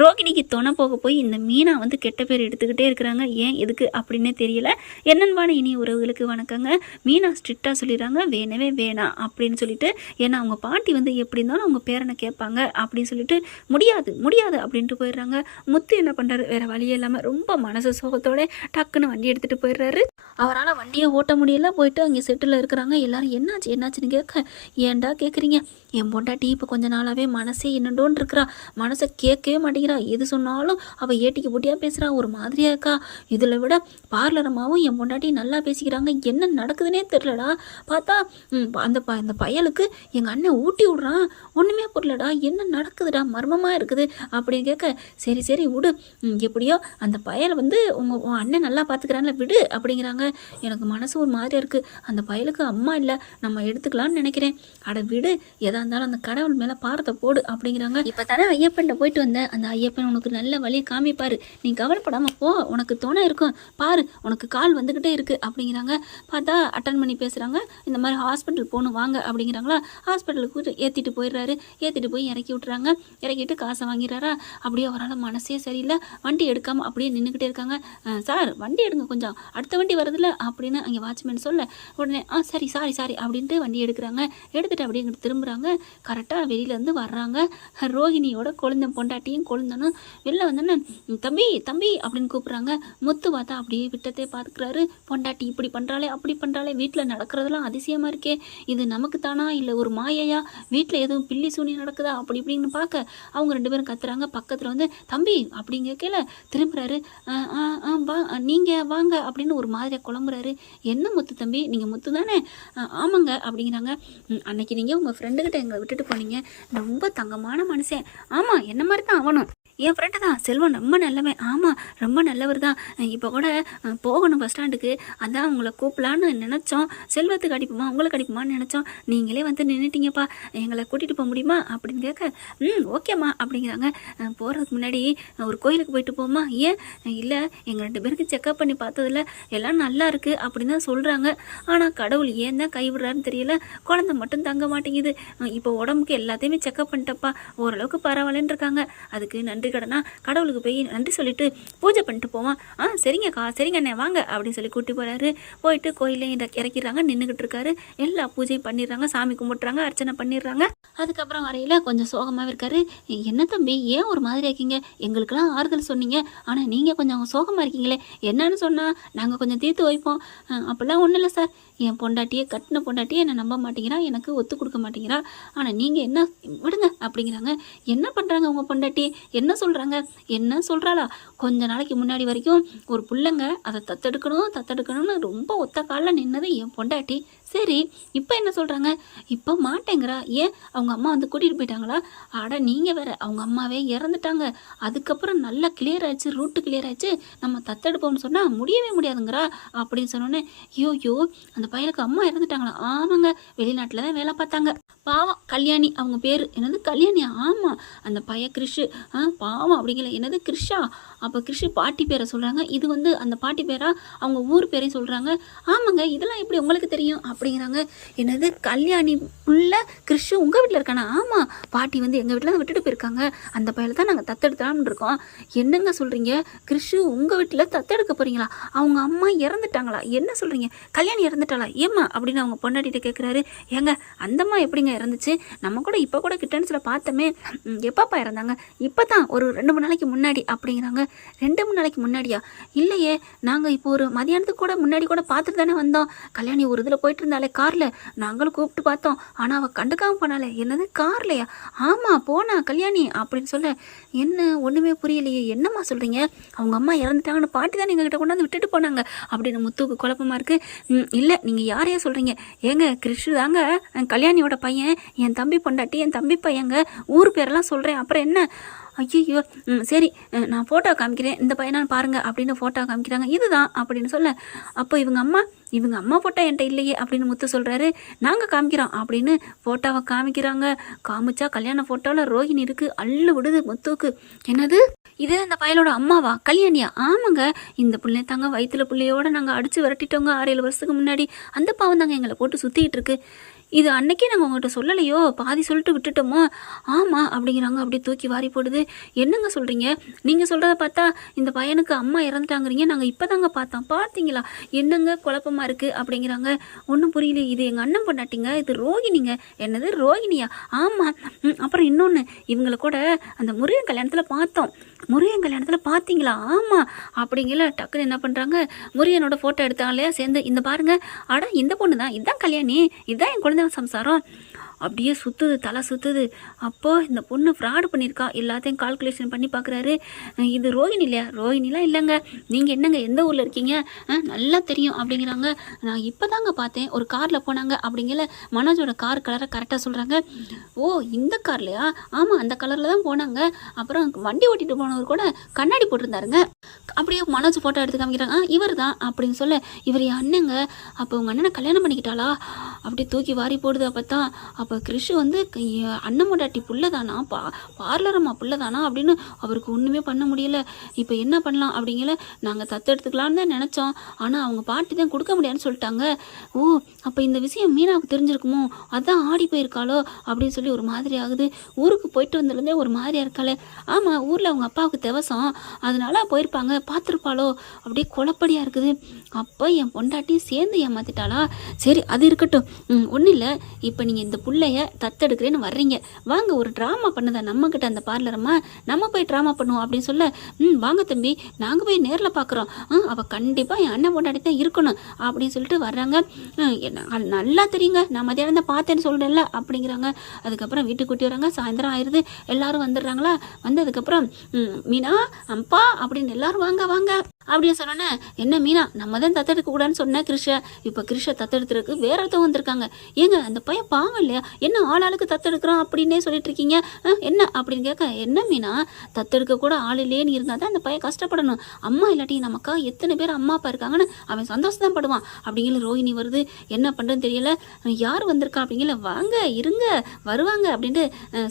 ரோகிணிக்கு துணை போக போய் இந்த மீனா வந்து கெட்ட பேர் எடுத்துக்கிட்டே இருக்கிறாங்க. ஏன் எதுக்கு அப்படின்னே தெரியல. என்னன்பான இனி உறவுகளுக்கு வணக்கங்க. மீனா ஸ்ட்ரிக்டாக சொல்லிடுறாங்க வேணவே வேணாம் அப்படின்னு சொல்லிட்டு. ஏன்னா அவங்க பாட்டி வந்து எப்படி இருந்தாலும் அவங்க பேரனை கேட்பாங்க அப்படின்னு சொல்லிட்டு முடியாது முடியாது அப்படின்ட்டு போயிடுறாங்க. முத்து என்ன பண்ணுறாரு, வேறு வழியே இல்லாமல் ரொம்ப மனசு சோகத்தோட டக்குன்னு வண்டி எடுத்துகிட்டு போயிடுறாரு. அவரால் வண்டியை ஓட்ட முடியல. போயிட்டு அங்கே செட்டில் இருக்கிறாங்க. எல்லாரும் என்னாச்சு என்னாச்சுன்னு கேட்க, ஏன்டா கேட்குறீங்க, என் பொண்டாட்டி இப்போ கொஞ்ச நாளாகவே மனசே என்னண்டோன்னு இருக்கிறா, மனசை கேட்கவே மாட்டேங்கிறா, எது சொன்னாலும் அவள் ஏட்டிக்கு போட்டியாக பேசுகிறா, ஒரு மாதிரியா இருக்கா. இதில் விட பார்லரமாவும் என் பொண்டாட்டி நல்லா பேசிக்கிறாங்க, என்ன நடக்குதுன்னே தெரிலடா. பார்த்தா அந்த பயலுக்கு எங்கள் அண்ணன் ஊட்டி விட்றான், ஒன்றுமே புரியலடா, என்ன நடக்குதுடா, மர்மமாக இருக்குது அப்படின்னு கேட்க, சரி சரி விடு, எப்படியோ அந்த பயலை வந்து உன் அண்ணன் நல்லா பார்த்துக்கிறான்ல விடு அப்படிங்கிறாங்க. எனக்கு மனசு ஒரு மாதிரியா இருக்குது, அந்த பயலுக்கு அம்மா இல்லை, நம்ம எடுத்துக்கலாம்னு நினைக்கிறேன். அட விடு, எதா இருந்தாலும் அந்த கடவுள் மேலே பாரத்தை போடு அப்படிங்கிறாங்க. இப்போ தானே ஐயப்பன்ட்ட போயிட்டு வந்தேன், அந்த ஐயப்பன் உனக்கு நல்ல வழியை காமிப்பார், நீ கவலைப்படாமல் போ, உனக்கு துணை இருக்கும் பாரு, உனக்கு கால் வந்துக்கிட்டே இருக்குது அப்படிங்கிறாங்க. பார்த்தா அட்டன் பண்ணி பேசுகிறாங்க. இந்த மாதிரி ஹாஸ்பிட்டல் போகணும் வாங்க அப்படிங்கிறாங்களா. ஹாஸ்பிட்டலுக்கு ஏற்றிட்டு போயிடுறாரு. ஏற்றிட்டு போய் இறக்கி விட்டுறாங்க. இறக்கிட்டு காசை வாங்கிடுறாரா. அப்படியே அவரால் மனசே சரியில்லை, வண்டி எடுக்காமல் அப்படியே நின்றுக்கிட்டே இருக்காங்க. சார் வண்டி எடுங்க கொஞ்சம், அடுத்த வண்டி வருதுல்ல அப்படின்னு அங்கே வாட்ச்மேன் சொல்ல, உடனே சரி சாரி சாரி அப்படின்ட்டு வண்டி எடுக்கிறாங்க. எடுத்துகிட்டு அப்படியே இங்கிட்டு திரும்புகிறாங்க. கரெக்டாக வெளியிலேருந்து வர்றாங்க. ரோகிணியோட கொழுந்தன் பொண்டாட்டியும் கொழுந்தனும் வெளில வந்தோன்னே தம்பி தம்பி அப்படின்னு கூப்பிட்றாங்க. முத்து பார்த்தா அப்படியே விட்டத்தே பார்த்துக்கிறாரு. பொண்டாட்டி இப்படி பண்ணுறாளே அப்படி பண்ணுறாளே, வீட்டில் நடக்கிறதெல்லாம் அதிசயமாக இருக்கே, இது நமக்கு தானா இல்லை ஒரு மாயையா, வீட்டில் எதுவும் பில்லி சூனி நடக்குதா அப்படி இப்படின்னு பார்க்க அவங்க ரெண்டு பேரும் கத்துறாங்க. பக்கத்தில் வந்து தம்பி அப்படிங்க கேட்கல திரும்புறாரு. வா நீங்கள் வாங்க அப்படின்னு ஒரு மாதிரியாக குழம்புறாரு. என்ன முத்து தம்பி, நீங்கள் முத்து தானே? ஆமாங்க அப்படிங்கிறாங்க. அன்னைக்கு நீங்கள் உங்கள் ஃப்ரெண்டுக்கிட்ட எங்களை விட்டுட்டு போனீங்க, ரொம்ப தங்கமான மனுஷன். ஆமாம் என்ன மாதிரி தான் அவனும், என் ஃப்ரெண்டு தான் செல்வம், ரொம்ப நல்லவன். ஆமாம் ரொம்ப நல்லவர் தான். இப்போ கூட போகணும் பஸ் ஸ்டாண்டுக்கு, அதான் உங்களை கூப்பிடலான்னு நினச்சோம். செல்வத்துக்கு அடிப்போமா உங்களுக்கு அடிப்போமான்னு நினச்சோம், நீங்களே வந்து நின்றுட்டீங்கப்பா, எங்களை கூட்டிகிட்டு போக முடியுமா அப்படின்னு கேட்க, ஓகேம்மா அப்படிங்கிறாங்க. போகிறதுக்கு முன்னாடி ஒரு கோயிலுக்கு போயிட்டு போமா. ஏன் இல்லை, எங்கள் ரெண்டு பேருக்கு செக்கப் பண்ணி பார்த்ததில்ல எல்லாம் நல்லா இருக்குது அப்படின்னு தான் சொல்கிறாங்க. ஆனால் கடவுள் ஏன் தான் கைவிடுறாருன்னு தெரியல, குழந்தை மட்டும் தங்க மாட்டேங்குது. இப்போ உடம்புக்கு எல்லாத்தையுமே செக்கப் பண்ணிட்டப்பா, ஓரளவுக்கு பரவாயில்லன்னு இருக்காங்க. அதுக்கு நன்றி கடனா கடவுளுக்கு போய் நன்றி சொல்லிட்டு பூஜை பண்ணிட்டு போவான். சரிங்கக்கா சரிங்க அண்ணே வாங்க அப்படின்னு சொல்லி கூட்டி போறாரு. போயிட்டு கோயிலையும் இறக்கிறாங்க. நின்றுக்கிட்டு இருக்காரு. எல்லா பூஜையும் பண்ணிடுறாங்க, சாமி கும்பிட்டுறாங்க, அர்ச்சனை பண்ணிடுறாங்க. அதுக்கப்புறம் வரையில கொஞ்சம் சோகமாகவே இருக்காரு. என்ன தம்பி ஏன் ஒரு மாதிரி இருக்கீங்க, எங்களுக்கெல்லாம் ஆறுதல் சொன்னீங்க, ஆனால் நீங்கள் கொஞ்சம் சோகமாக இருக்கீங்களே, என்னன்னு சொன்னால் நாங்கள் கொஞ்சம் தீர்த்து வைப்போம். அப்படிலாம் ஒன்றும் இல்லை சார், என் பொண்டாட்டியே கட்டின பொண்டாட்டியே என்னை நம்ப மாட்டேங்கிறா, எனக்கு ஒத்து கொடுக்க மாட்டேங்கிறா, ஆனால் நீங்கள் என்ன விடுங்க அப்படிங்கிறாங்க. என்ன பண்ணுறாங்க உங்கள் பொண்டாட்டி, என்ன சொல்கிறாங்க, என்ன சொல்கிறாளா, கொஞ்ச நாளைக்கு முன்னாடி வரைக்கும் ஒரு பிள்ளைங்க அதை தத்தெடுக்கணும்னு ரொம்ப ஒத்த காலில் நின்னது என் பொண்டாட்டி. சரி இப்போ என்ன சொல்கிறாங்க, இப்போ மாட்டேங்கிறா. ஏன் அவங்க அம்மா வந்து கூட்டிகிட்டு போயிட்டாங்களா? ஆட நீங்கள் வேறு, அவங்க அம்மாவே இறந்துட்டாங்க. அதுக்கப்புறம் நல்லா கிளியர் ஆயிடுச்சு, ரூட்டு கிளியர் ஆயிடுச்சு, நம்ம தத்தெடுப்போம்னு சொன்னால் முடியவே முடியாதுங்கிறா அப்படின்னு சொன்னோன்னே, ஐயோ அந்த பையனுக்கு அம்மா இறந்துட்டாங்களா? ஆமாங்க, வெளிநாட்டில் தான் வேலை பார்த்தாங்க. பாவம் கல்யாணி அவங்க பேர். என்னது கல்யாணியா? ஆமாம், அந்த பையன் கிறிஷு. பாவம் அப்படிங்கல. என்னது கிறிஷா? அப்போ கிறிஷு பாட்டி பேரை சொல்கிறாங்க. இது வந்து அந்த பாட்டி பேரா அவங்க ஊர் பேரையும் சொல்கிறாங்க. ஆமாங்க, இதெல்லாம் எப்படி உங்களுக்கு தெரியும் அப்படிங்கிறாங்க. என்னது கல்யாணி உள்ள கிறிஷு உங்கள் வீட்டில் இருக்கானா? ஆமாம், பாட்டி வந்து எங்கள் வீட்டில் தான் விட்டுட்டு போயிருக்காங்க, அந்த பையில தான் நாங்கள் தத்தெடுத்தலாம்னு இருக்கோம். என்னங்க சொல்கிறீங்க, கிறிஷு உங்கள் வீட்டில் தத்தெடுக்க போகிறீங்களா? அவங்க அம்மா இறந்துட்டாங்களா? என்ன சொல்கிறீங்க, கல்யாணி இறந்துட்டாளா? ஏம்மா அப்படின்னு அவங்க பொண்டாட்டிகிட்ட கேட்குறாரு. ஏங்க அந்தம்மா எப்படிங்க இறந்துச்சு, நம்ம கூட இப்போ கூட கிட்டன்ஸில் பார்த்தோமே, எப்பப்பா இறந்தாங்க? இப்போ தான் ஒரு 2-3 நாளைக்கு முன்னாடி அப்படிங்கிறாங்க. 2-3 நாளைக்கு முன்னாடியா? இல்லையே, நாங்கள் இப்போ ஒரு மதியானத்துக்கு கூட முன்னாடி கூட பார்த்துட்டு தானே வந்தோம். கல்யாணி ஒரு இதில் போயிட்டு இருந்தாலே காரில், நாங்களும் கூப்பிட்டு பார்த்தோம், ஆனால் அவள் கண்டுக்காமல் போனாலே. என்னது கார்லையா? ஆமாம் போனா கல்யாணி அப்படின்னு சொல்ல, என்ன ஒன்றுமே புரியலையே, என்னம்மா சொல்கிறீங்க, அவங்க அம்மா இறந்துட்டாங்கன்னு பாட்டி தான் எங்ககிட்ட கொண்டாந்து விட்டுட்டு போனாங்க அப்படின்னு முத்துக்கு குழப்பமாக இருக்குது. இல்லை நீங்கள் யாரையா சொல்கிறீங்க? ஏங்க கிறிஷு தாங்க கல்யாணியோட பையன், என் தம்பி பொண்டாட்டி, என் தம்பி பையங்க, ஊர் பேரெல்லாம் சொல்கிறேன், அப்புறம் என்ன? ஐயோ சரி நான் ஃபோட்டோ காமிக்கிறேன், இந்த பையனான்னு பாருங்கள் அப்படின்னு ஃபோட்டோ காமிக்கிறாங்க. இதுதான் அப்படின்னு சொல்ல, அப்போ இவங்க அம்மா ஃபோட்டோ என்கிட்ட இல்லையே அப்படின்னு முத்து சொல்கிறாரு. நாங்கள் காமிக்கிறோம் அப்படின்னு ஃபோட்டோவை காமிக்கிறாங்க. காமிச்சா கல்யாண ஃபோட்டோவில் ரோஹிணி இருக்குது. அள்ளு விடுது முத்துக்கு. என்னது இது, அந்த பையலோட அம்மாவா, கல்யாணியா? ஆமாங்க, இந்த பிள்ளை தாங்க வயிற்றுல பிள்ளையோட நாங்கள் அடித்து விரட்டிட்டோங்க 6-7 வருஷத்துக்கு முன்னாடி, அந்த பாவம் தாங்க எங்களை போட்டு சுற்றிக்கிட்டு இருக்கு. இது அன்னைக்கே நாங்கள் உங்கள்கிட்ட சொல்லலையோ, பாதி சொல்லிட்டு விட்டுட்டோமோ? ஆமாம் அப்படிங்கிறாங்க. அப்படியே தூக்கி வாரி போடுது. என்னங்க சொல்கிறீங்க? நீங்கள் சொல்கிறத பார்த்தா இந்த பையனுக்கு அம்மா இறந்துட்டாங்கிறீங்க. நாங்கள் இப்போ தாங்க பார்த்தோம். பார்த்தீங்களா? என்னங்க குழப்பமாக இருக்குது அப்படிங்கிறாங்க. ஒன்றும் புரியல. இது எங்கள் அண்ணன் பொண்டாட்டிங்க, இது ரோகிணிங்க. என்னது ரோகிணியா? ஆமாம். அப்புறம் இன்னொன்று, இவங்களை கூட அந்த முருகன் கல்யாணத்தில் பார்த்தோம். முருகன் கல்யாணத்தில் பார்த்தீங்களா? ஆமாம் அப்படிங்கல. டக்குன்னு என்ன பண்ணுறாங்க, முருகனோட ஃபோட்டோ எடுத்தாலே சேர்ந்து, இந்த பாருங்கள், அட இந்த பொண்ணு தான், இதுதான் கல்யாணி, இதுதான் என் குழந்தை சம்சாரம். அப்படியே சுற்றுது, தலை சுற்றுது. அப்போது இந்த பொண்ணு ஃப்ராடு பண்ணியிருக்கா. எல்லாத்தையும் கால்குலேஷன் பண்ணி பார்க்குறாரு. இது ரோஹிணி இல்லையா? ரோஹிணிலாம் இல்லைங்க. நீங்கள் என்னங்க எந்த ஊரில் இருக்கீங்க? நல்லா தெரியும் அப்படிங்கிறாங்க. நான் இப்போ தாங்க பார்த்தேன், ஒரு காரில் போனாங்க அப்படிங்கல. மனோஜோட கார் கலரை கரெக்டாக சொல்கிறாங்க. ஓ இந்த கார்லையா? ஆமாம் அந்த கலரில் தான் போனாங்க. அப்புறம் வண்டி ஓட்டிகிட்டு போனவர் கூட கண்ணாடி போட்டிருந்தாருங்க. அப்படியே மனோஜ் ஃபோட்டோ எடுத்து காமிக்கிறாங்க. இவர் தான் அப்படின்னு சொல்ல, இவர் என் அண்ணங்க. அப்போ உங்கள் அண்ணனை கல்யாணம் பண்ணிக்கிட்டாளா? அப்படியே தூக்கி வாரி போடுது. அப்போ தான் அப்போ கிறிஷ் வந்து அண்ணன் பொண்டாட்டி புள்ள தானா, பார்லரம்மா புள்ள தானா அப்படின்னு அவருக்கு ஒன்றுமே பண்ண முடியல. இப்போ என்ன பண்ணலாம் அப்படிங்கல. நாங்கள் தத்தெடுத்துக்கலான்னு தான் நினச்சோம், ஆனால் அவங்க பாட்டி தான் கொடுக்க முடியாதுன்னு சொல்லிட்டாங்க. ஓ அப்போ இந்த விஷயம் மீனாவுக்கு தெரிஞ்சிருக்குமோ, அதான் ஆடி போயிருக்காளோ அப்படின்னு சொல்லி ஒரு மாதிரி ஆகுது. ஊருக்கு போயிட்டு வந்ததுலேருந்தே ஒரு மாதிரியாக இருக்காளே. ஆமாம், ஊரில் அவங்க அப்பாவுக்கு தேவசம், அதனால போயிருப்பாங்க, பார்த்துருப்பாளோ. அப்படியே குழப்படியாக இருக்குது. அப்போ என் பொண்டாட்டியும் சேர்ந்து ஏமாத்திட்டாளா? சரி அது இருக்கட்டும். ஒன்றும் இல்லை, இப்போ நீங்கள் இந்த பிள்ளைய தத்தெடுக்கிறேன்னு வர்றீங்க, வாங்க ஒரு ட்ராமா பண்ணுதா நம்மக்கிட்ட அந்த பார்லரம்மா, நம்ம போய் ட்ராமா பண்ணுவோம் அப்படின்னு சொல்ல, வாங்க தம்பி நாங்கள் போய் நேரில் பார்க்குறோம், அவள் கண்டிப்பாக என் அண்ணன் பொண்டாட்டி தான் இருக்கணும் அப்படின்னு சொல்லிட்டு வர்றாங்க. நல்லா தெரியுங்க, நான் மதியானம் தான் பார்த்தேன்னு சொல்கிறேன்ல அப்படிங்கிறாங்க. அதுக்கப்புறம் வீட்டுக்கு கூட்டி வராங்க. சாயந்தரம் ஆயிடுது, எல்லாரும் வந்துடுறாங்களா. வந்ததுக்கப்புறம் மீனா அப்பா அப்படின்னு எல்லாரும் வாங்க வாங்க அப்படின்னு சொன்னோன்னே, என்ன மீனா நம்ம தான் தத்தெடுக்க கூடாதுன்னு சொன்னேன் கிருஷை, இப்போ கிருஷை தத்தெடுத்துருக்கு வேற ஒருத்தவங்க வந்திருக்காங்க. ஏங்க அந்த பையன் பாவம் இல்லையா, என்ன ஆளாளுக்கு தத்தெடுக்கிறான் அப்படின்னே சொல்லிட்டு இருக்கீங்க, என்ன அப்படின்னு கேட்க, என்ன மீனா தத்தெடுக்க கூட ஆள் இல்லையேன்னு இருந்தால் தான் அந்த பையன் கஷ்டப்படணும், அம்மா இல்லாட்டி நமக்கா எத்தனை பேர் அம்மா அப்பா இருக்காங்கன்னு அவன் சந்தோஷம் தான் படுவான் அப்படிங்கிற. ரோஹிணி வருது, என்ன பண்ணுறதுன்னு தெரியல. யார் வந்திருக்கா அப்படிங்கிற, வாங்க இருங்க வருவாங்க அப்படின்ட்டு,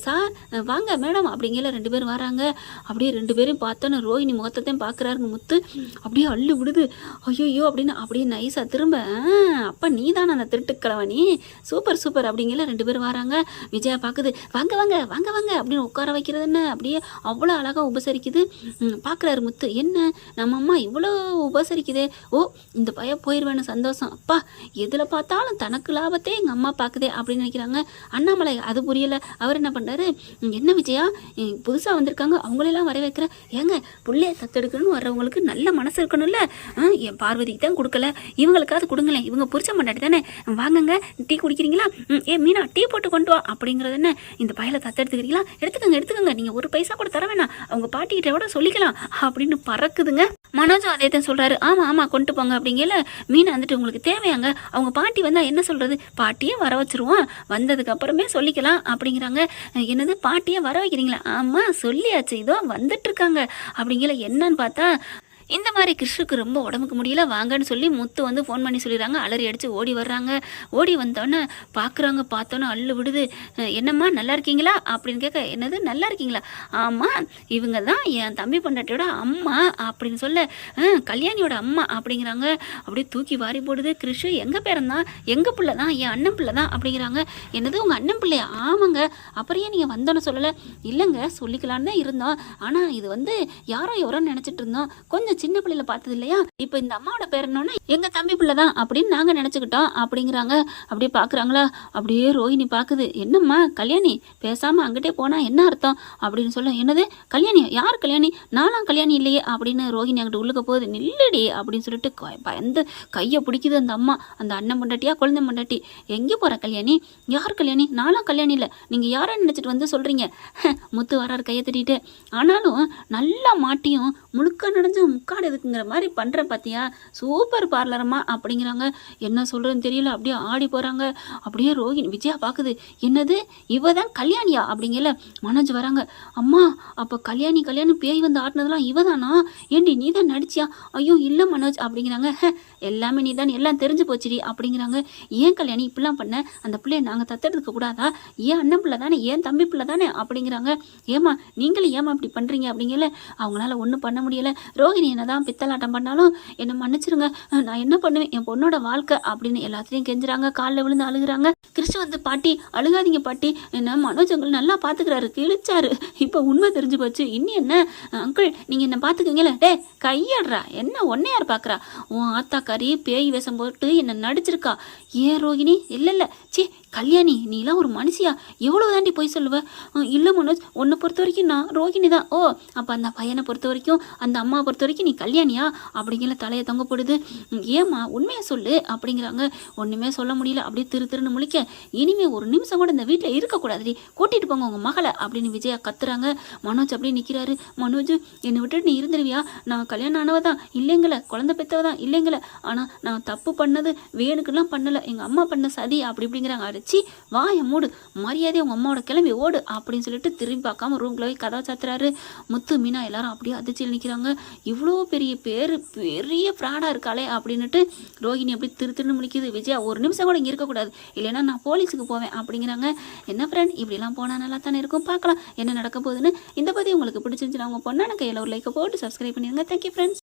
சார் வாங்க மேடம் அப்படிங்கிற. 2 பேரும் வராங்க. அப்படியே 2 பேரும் பார்த்தோன்னு ரோஹிணி முகத்தையும் பார்க்குறாருங்க முத்து. அப்படியே அள்ளு விடுது. ஐயோ அப்படின்னு அப்படியே நைஸாக திரும்ப, அப்போ நீ தானே அந்த திருட்டுக்கிழவனி, சூப்பர் சூப்பர் அப்படிங்கிற. 2 பேரும் வராங்க. விஜயா பார்க்குது, வாங்க வாங்க வாங்க வாங்க அப்படின்னு உட்கார வைக்கிறது என்ன, அப்படியே அவ்வளோ அழகாக உபசரிக்குது. பார்க்குறாரு முத்து, என்ன நம்ம அம்மா இவ்வளோ உபசரிக்குதே, ஓ இந்த பையன் போயிடுவேன்னு சந்தோஷம். அப்பா எதில் பார்த்தாலும் தனக்கு லாபத்தே எங்கள் அம்மா பார்க்குதே அப்படின்னு நினைக்கிறாங்க. அண்ணாமலை அது புரியலை. அவர் என்ன பண்ணுறாரு, என்ன விஜயா புதுசாக வந்திருக்காங்க அவங்களெல்லாம் வர வைக்கிற, ஏங்க பிள்ளைய தத்தெடுக்கணும்னு வர்றவங்களுக்கு நல்ல மனசு இருக்கணும்ல, என் பார்வதிக்கு தான் கொடுக்கல, இவங்களுக்காவது கொடுங்களேன், இவங்க புரிச்ச மாட்டாட்டி தானே, வாங்கங்க டீ குடிக்கிறீங்களா, மீனா டீ போட்டு கொண்டு வா அப்படிங்கிறது. என்ன இந்த பையலை தத்தெடுத்துக்கிறீங்களா, எடுத்துக்கோங்க எடுத்துக்கோங்க, நீங்கள் ஒரு பைசா கூட தர வேணாம், அவங்க பாட்டிக்கிட்ட கூட சொல்லிக்கலாம் அப்படின்னு பறக்குதுங்க. மனோஜும் அதே தான் சொல்கிறாரு. ஆமாம் ஆமாம் கொண்டு போங்க அப்படிங்கல. மீனா வந்துட்டு உங்களுக்கு தேவையாங்க, அவங்க பாட்டி வந்தால் என்ன சொல்கிறது, பாட்டியே வர வச்சுருவோம், வந்ததுக்கு அப்புறமே சொல்லிக்கலாம் அப்படிங்கிறாங்க. என்னது பாட்டியே வர வைக்கிறீங்களா? ஆமாம் சொல்லியாச்சு, இதோ வந்துட்டு இருக்காங்க அப்படிங்கல. என்னன்னு பார்த்தா இந்த மாதிரி கிருஷ்ணுக்கு ரொம்ப உடம்புக்கு முடியல, வாங்கன்னு சொல்லி முத்து வந்து ஃபோன் பண்ணி சொல்லிடுறாங்க. அலறி அடித்து ஓடி வர்றாங்க. ஓடி வந்தோன்னே பார்க்குறாங்க. பார்த்தோன்னே அள்ளு விடுது. என்னம்மா நல்லா இருக்கீங்களா அப்படின்னு கேட்க, என்னது நல்லா இருக்கீங்களா? ஆமாம் இவங்க தான் என் தம்பி பொண்டாட்டியோட அம்மா அப்படின்னு சொல்ல, கல்யாணியோட அம்மா அப்படிங்கிறாங்க. அப்படியே தூக்கி வாரி போடுது. கிருஷ் எங்கள் பேரன் எங்கள் பிள்ளை தான், என் அண்ணன் பிள்ளை தான் அப்படிங்கிறாங்க. என்னது உங்கள் அண்ணன் பிள்ளையா? ஆமாங்க. அப்புறம் ஏன் நீங்கள் வந்தோன்னு சொல்லலை? இல்லைங்க சொல்லிக்கலான்னு தான் இருந்தோம், ஆனால் இது வந்து யாரோ எவரோன்னு நினச்சிட்டு இருந்தோம், கொஞ்சம் சின்ன பிள்ளைல பார்த்தது இல்லையா, இப்போ இந்த அம்மாவோட பேர் என்னன்னா எங்க தம்பி பிள்ளை தான் அப்படின்னு நாங்க நினைச்சுக்கிட்டோம் அப்படிங்கிறாங்க. அப்படியே பாக்குறாங்களா. அப்படியே ரோஹிணி பாக்குது. என்னம்மா கல்யாணி பேசாம அங்கிட்டே போனா என்ன அர்த்தம் அப்படின்னு சொல்ல, என்னது கல்யாணி, யார் கல்யாணி, நானும் கல்யாணி இல்லையே அப்படின்னு ரோஹிணி அங்கிட்ட உள்ளுக்க போகுது. நில்லடி அப்படின்னு சொல்லிட்டு பயந்து கையை பிடிக்குது அந்த அம்மா. அந்த அண்ணன் பொண்டாட்டியா குழந்தை பொண்டாட்டி, எங்கே போற கல்யாணி, யார் கல்யாணி, நானும் கல்யாணி இல்லை, நீங்க யாரை நினைச்சிட்டு வந்து சொல்றீங்க. முத்து வராரு கையை தட்டிட்டு. ஆனாலும் நல்லா மாட்டியும் முழுக்க நடந்து முக்காடு எதுக்குங்கிற மாதிரி பண்ணுற பார்த்தியா, சூப்பர் பார்லரம்மா அப்படிங்கிறாங்க. என்ன சொல்கிறதுன்னு தெரியல. அப்படியே ஆடி போகிறாங்க. அப்படியே ரோஹிணி விஜயா பார்க்குது. என்னது இவ தான் கல்யாணியா அப்படிங்கல. மனோஜ் வராங்க. அம்மா அப்போ கல்யாணி பேய் வந்து ஆட்டினதெல்லாம் இவ தானா, ஏண்டி நீ தான் நடிச்சியா? ஐயோ இல்லை மனோஜ் அப்படிங்கிறாங்க. எல்லாமே நீ தான், எல்லாம் தெரிஞ்சு போச்சுடி அப்படிங்கிறாங்க. ஏன் கல்யாணி இப்படிலாம் பண்ண, அந்த பிள்ளைய நாங்கள் தத்தெடுக்க கூடாதா, ஏன் அண்ணன் பிள்ளை தானே, ஏன் தம்பி பிள்ளை தானே அப்படிங்கிறாங்க. ஏமா நீங்களும் ஏமா இப்படி பண்ணுறீங்க அப்படிங்கல. அவங்களால ஒன்றும் பண்ண முடியலை. ரோஹிணி என்னதான் பித்தலாட்டம் பண்ணாலும் என்னை மன்னிச்சிருங்க, நான் என்ன பண்ணுவேன், என் பொண்ணோட வாழ்க்கை அப்படின்னு எல்லாத்துலேயும் கெஞ்சுறாங்க, காலில் விழுந்து அழுகுறாங்க. கிறிஷ் வந்து பாட்டி அழுகாதீங்க பாட்டி, என்ன மனோஜ் அங்கிள் நல்லா பார்த்துக்கிறாரு, கிழிச்சாரு, இப்போ உண்மை தெரிஞ்சு போச்சு, இன்னும் என்ன அங்கிள் நீங்கள் என்ன பார்த்துக்குங்களே, டே கையாடுறா, என்ன ஒன்னே யார் பார்க்குறா, உன் ஆத்தாக்காரி பேய் வேஷம் போட்டு என்னை நடிச்சிருக்கா. ஏன் ரோகிணி, இல்லை இல்லை சி கல்யாணி, நீலாம் ஒரு மனுஷியா, எவ்வளோ தாண்டி போய் சொல்லுவ. இல்லை மனோஜ், உன்னை பொறுத்த வரைக்கும் நான் ரோகிணி தான். ஓ அப்போ அந்த பையனை பொறுத்த வரைக்கும், அந்த அம்மாவை பொறுத்த வரைக்கும் நீ கல்யாணியா அப்படிங்கிற தலையை தொங்க போடுது. ஏம்மா உண்மையை சொல்லு அப்படிங்கிறாங்க. ஒன்றுமே சொல்ல முடியல, அப்படியே திருன்னு முழிக்க, இனிமே ஒரு நிமிஷம் கூட இந்த வீட்டில் இருக்கக்கூடாதுடி, கூட்டிகிட்டு போங்க உங்கள் மகளை அப்படின்னு விஜயா கத்துறாங்க. மனோஜ் அப்படியே நிற்கிறாரு. மனோஜ் என்னை விட்டுட்டு நீ இருந்துருவியா, நான் கல்யாணம் ஆனவ தான் இல்லைங்கள, குழந்தை பெற்றவ தான் இல்லைங்கள, ஆனால் நான் தப்பு பண்ணது வேணுக்குலாம் பண்ணலை, எங்கள் அம்மா பண்ண சதி அப்படி இப்படிங்கிறாங்க. அடிச்சு வாயை மூடு, மரியாதை உங்கள் அம்மாவோட கிளம்பி ஓடு அப்படின்னு சொல்லிட்டு திரும்பி பார்க்காம ரூம்குள்ள போய் கதவை சாத்துறாரு. முத்து மீனா எல்லாரும் அப்படியே அதிர்ச்சியில் நிற்கிறாங்க. இவ்வளோ பெரிய ஃப்ராடாக இருக்காளே அப்படின்னுட்டு ரோஹிணி அப்படி திருன்னு முடிக்குது. விஜயா ஒரு நிமிஷம் கூட இங்கே இருக்கக்கூடாது, இல்லைன்னா நான் போலீஸுக்கு போவேன் அப்படிங்கிறாங்க. என்ன ஃப்ரெண்ட், இப்படிலாம் போனால் நல்லா தானே இருக்கும், பார்க்கலாம் என்ன நடக்க போகுதுன்னு. இந்த பற்றி உங்களுக்கு பிடிச்சிருந்துச்சுன்னா உங்கள் பொண்ணான கையில் ஒரு லைக்கை போட்டு சப்ஸ்கிரைப் பண்ணிடுங்க. Thank you friends.